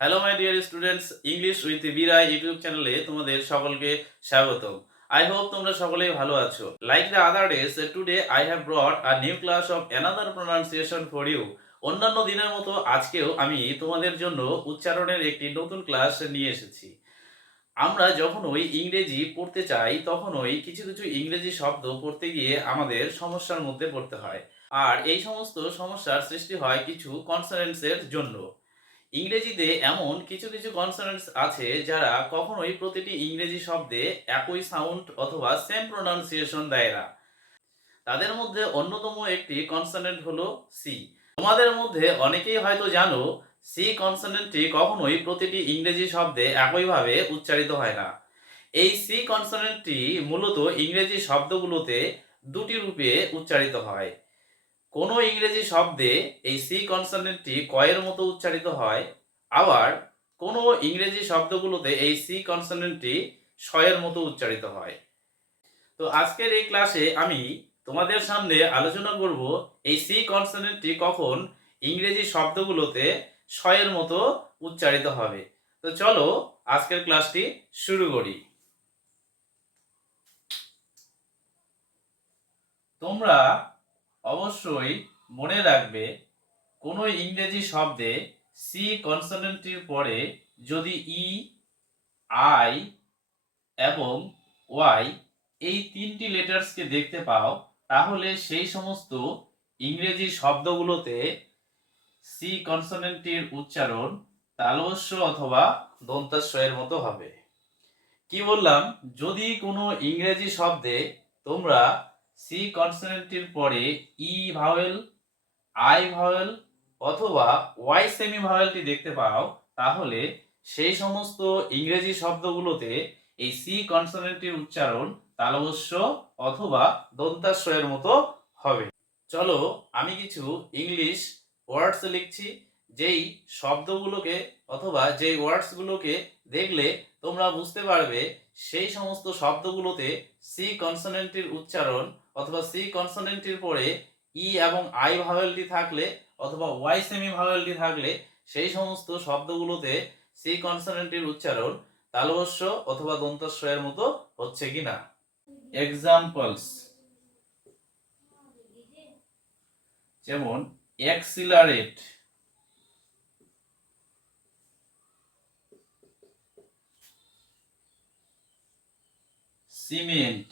Hello my dear students, English with Birai YouTube চ্যানেলে তোমাদের সকলকে স্বাগতম। আই হোপ তোমরা সকলেই ভালো আছো। Like the other days, today I have brought a new class of another pronunciation for you. অন্যান্য দিনের মতো আজকেও আমি তোমাদের জন্য উচ্চারণের একটি নতুন ক্লাস নিয়ে এসেছি। আমরা যখন ওই ইংরেজি পড়তে চাই তখন ওই কিছু কিছু ইংরেজি শব্দ পড়তে গিয়ে আমাদের সমস্যার মধ্যে পড়তে হয়। আর এই সমস্ত সমস্যার সৃষ্টি হয় কিছু কনসোনেন্টসের জন্য। ইংরেজিতে এমন কিছু কিছু কনসোনেন্টস আছে যারা কখনোই প্রতিটি ইংরেজি শব্দে একই সাউন্ড অথবা সেম প্রোনাউন্সিয়েশন দেয় না। তাদের মধ্যে অন্যতম একটি কনসোনেন্ট হলো সি। তোমাদের মধ্যে অনেকেই হয়তো জানো সি কনসোনেন্টটি কখনোই প্রতিটি ইংরেজি শব্দে একইভাবে উচ্চারিত হয় না। এই সি কনসোনেন্টটি মূলত ইংরেজি শব্দগুলোতে দুটি রূপে উচ্চারিত হয়। কোনো ইংরেজি শব্দে এই সি কনসোনেন্টটি কয়ের মতো উচ্চারিত হয়, আবার কোনো ইংরেজি শব্দগুলোতে এই সি কনসোনেন্টটি শয়ের মতো উচ্চারিত হয়। তো আজকের এই ক্লাসে আমি তোমাদের সামনে আলোচনা করব এই সি কনসোনেন্টটি কখন ইংরেজি শব্দগুলোতে শয়ের মতো উচ্চারিত হবে। তো চলো আজকের ক্লাসটি শুরু করি। তোমরা অবশ্যই মনে রাখবে কোনো ইংরেজি শব্দে সি কনসোনেন্টটির পরে যদি ই, আই এবং ওয়াই এই তিনটি লেটার্সকে দেখতে পাও, তাহলে সেই সমস্ত ইংরেজি শব্দগুলোতে সি কনসোনেন্টটির উচ্চারণ তালব্য অথবা দন্তাস্বয়ের মতো হবে। কি বললাম, যদি কোনো ইংরেজি শব্দে তোমরা সি কনসোনেন্টটির পরে ই ভাওয়েল, আই ভাওয়েল অথবা ওয়াই সেমি ভাওয়েলটি দেখতে পাও, তাহলে সেই সমস্ত ইংরেজি শব্দগুলোতে এই সি কনসোনেন্টটির উচ্চারণ তালব্য অথবা দন্তাস্বয়ের মতো হবে। চলো আমি কিছু ইংলিশ ওয়ার্ডস লিখছি, যেই শব্দগুলোকে অথবা যেই ওয়ার্ডসগুলোকে দেখলে তোমরা বুঝতে পারবে সেই সমস্ত শব্দগুলোতে সি কনসোনেন্টটির উচ্চারণ অথবা সি কনসোনেন্টটির পরে ই এবং আই ভাওয়েলটি থাকলে অথবা ওয়াই সেমি ভাওয়েলটি থাকলে সেই সমস্ত শব্দগুলোতে সি কনসোনেন্টটির উচ্চারণ তালব্য অথবা দন্তাস্বয়ের মতো হচ্ছে কিনা। এক্সাম্পলস যেমন accelerate, cement,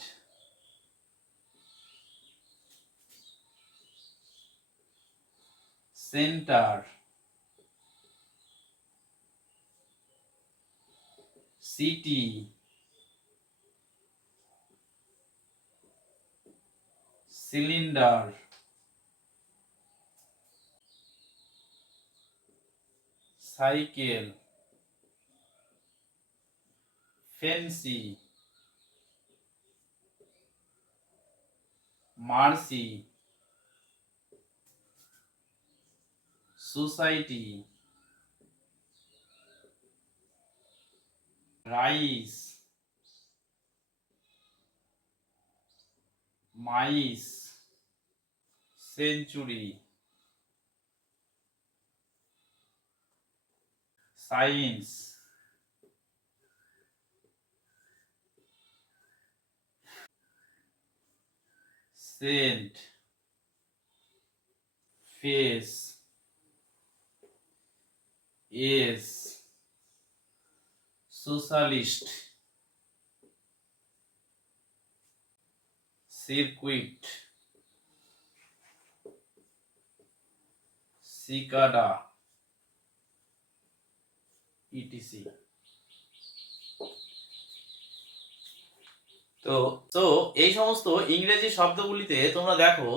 centre, city, cylinder, cycle, fancy, mercy, society, rice, mice, century, science, cent, face, ace, socialist, circuit, cicada, etc. তো তো এই সমস্ত ইংরেজি শব্দগুলিতে তোমরা দেখো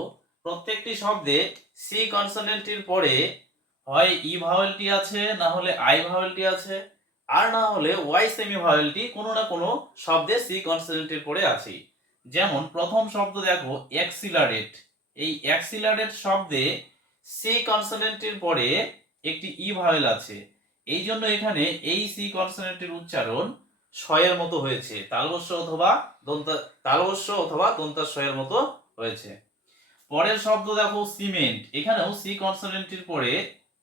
প্রত্যেকটি শব্দে সি কনসোনেন্টটির পরে হয় ই ভাওয়েলটি আছে, না হলে আই ভাওয়েলটি আছে, আর না হলে ওয়াই সেমি ভাওয়েলটি কোনো না কোনো শব্দে সি কনসোনেন্টের পরে আছে। যেমন প্রথম শব্দ দেখো অ্যাক্সিলারেট, এই অ্যাক্সিলারেট শব্দে সি কনসোনেন্টের পরে একটি ই ভাওয়েল আছে, এই জন্য এখানে এই সি কনসোনেন্টের উচ্চারণ শয়ের মতো হয়েছে, তালব্য অথবা দন্তাস্বয়ের মতো হয়েছে। পরের শব্দ দেখো সিমেন্ট, এখানেও সি কনসোনেন্টের পরে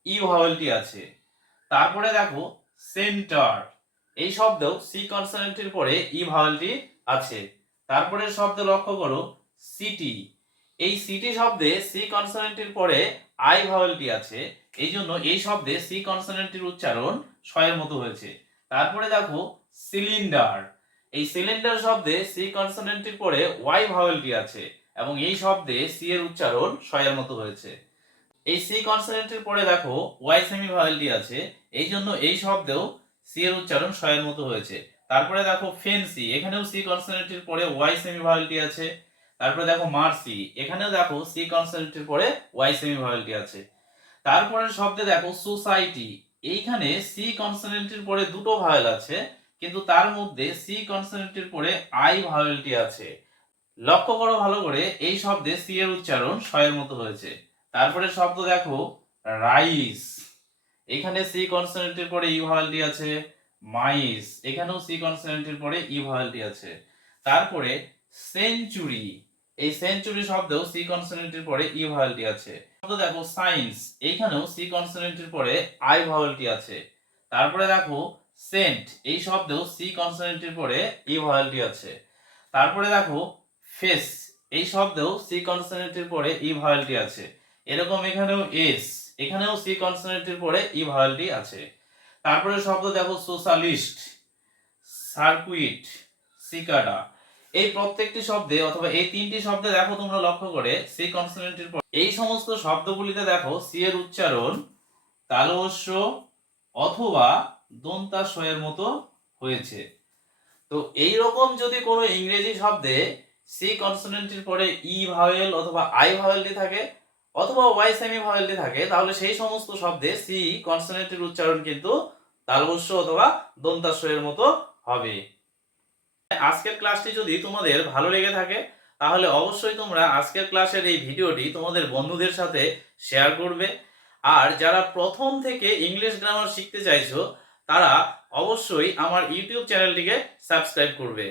ই ভাওয়েলটি আছে, তারপরে দেখো সেন্টার, এই শব্দেও সি কনসোনেন্টের পরে ই ভাওয়েলটি আছে। তারপরে শব্দ লক্ষ্য করো সিটি, এই সিটি শব্দে সি কনসোনেন্টের পরে আই ভাওয়েলটি আছে, এই জন্য এই শব্দে সি কনসোনেন্টের উচ্চারণ শয়ের মতো হয়েছে। তারপরে দেখো সিলিন্ডার, এই সিলিন্ডার শব্দে সি কনসোনেন্টের পরে ওয়াই ভাওয়েলটি আছে এবং এই শব্দে সি এর উচ্চারণ শয়ের মতো হয়েছে। এই সি কনসোনেন্টের পরে দেখো ওয়াই সেমি ভাওয়েলটি আছে, এই জন্য এই শব্দেও সি এর উচ্চারণ শয়ের মতো হয়েছে। তারপরে দেখো ফেন্সি, এখানেও সি কনসোনেন্টের পরে ওয়াই সেমি ভাওয়েলটি আছে। তারপরে দেখো মার্সি, এখানেও দেখো সি কনসোনেন্টের পরে ওয়াই সেমি ভাওয়েলটি আছে। তারপরের শব্দে দেখো সোসাইটি, এইখানে সি কনসোনেন্টের পরে দুটো ভাওয়েল আছে, কিন্তু তার মধ্যে সি কনসোনেন্টের পরে আই ভাওয়েলটি আছে। লক্ষ্য করো ভালো করে, এই শব্দে সি এর উচ্চারণ শয়ের মতো হয়েছে। তারপরে শব্দ দেখো রাইস, এখানে সি কনসোনেন্টের পরে ই ভাওয়েলটি আছে। মাইস, এখানেও সি কনসোনেন্টের পরে ই ভাওয়েলটি আছে। তারপরে সেঞ্চুরি, এই সেঞ্চুরি শব্দেও সি কনসোনেন্টের পরে ই ভাওয়েলটি আছে। শব্দ দেখো সায়েন্স, এইখানেও সি কনসোনেন্টের পরে আই ভাওয়েলটি আছে। তারপরে দেখো সেন্ট, এই শব্দেও সি কনসোনেন্টের পরে ই ভাওয়েলটি আছে। তারপরে দেখো ফেস, এই শব্দেও সি কনসোনেন্টের পরে ই ভাওয়েলটি আছে। এরকম এখানেও এস, এখানেও সি কনসোনেন্টের পরে ই ভাওয়েলটি আছে। তারপরে শব্দ দেখো সোশ্যালিস্ট, সার্কুইট, সিকাডা, এই প্রত্যেকটি শব্দে অথবা এই তিনটি শব্দে দেখো তোমরা লক্ষ্য করে সি কনসোনেন্টের পর এই সমস্ত শব্দগুলিতে দেখো সি এর উচ্চারণ তালব্য অথবা দন্তাস্বয়ের মতো হয়েছে। তো এই রকম যদি কোনো ইংরেজি শব্দে সি কনসোনেন্টের পরে ই ভাওয়েল অথবা আই ভাওয়েলটি থাকে অথবা ওয়াই সেমি ভাওয়েলটি থাকে, তাহলে সেই সমস্ত শব্দে সি কনসোনেন্টের উচ্চারণ কিন্তু তালব্য অথবা দন্তাস্বয়ের মতো হবে। আজকের ক্লাসটি যদি তোমাদের ভালো লেগে থাকে তাহলে অবশ্যই তোমরা আজকের ক্লাসের এই ভিডিওটি তোমাদের বন্ধুদের সাথে শেয়ার করবে। আর যারা প্রথম থেকে ইংলিশ গ্রামার শিখতে চাইছো তারা অবশ্যই আমার ইউটিউব চ্যানেলটিকে সাবস্ক্রাইব করবে।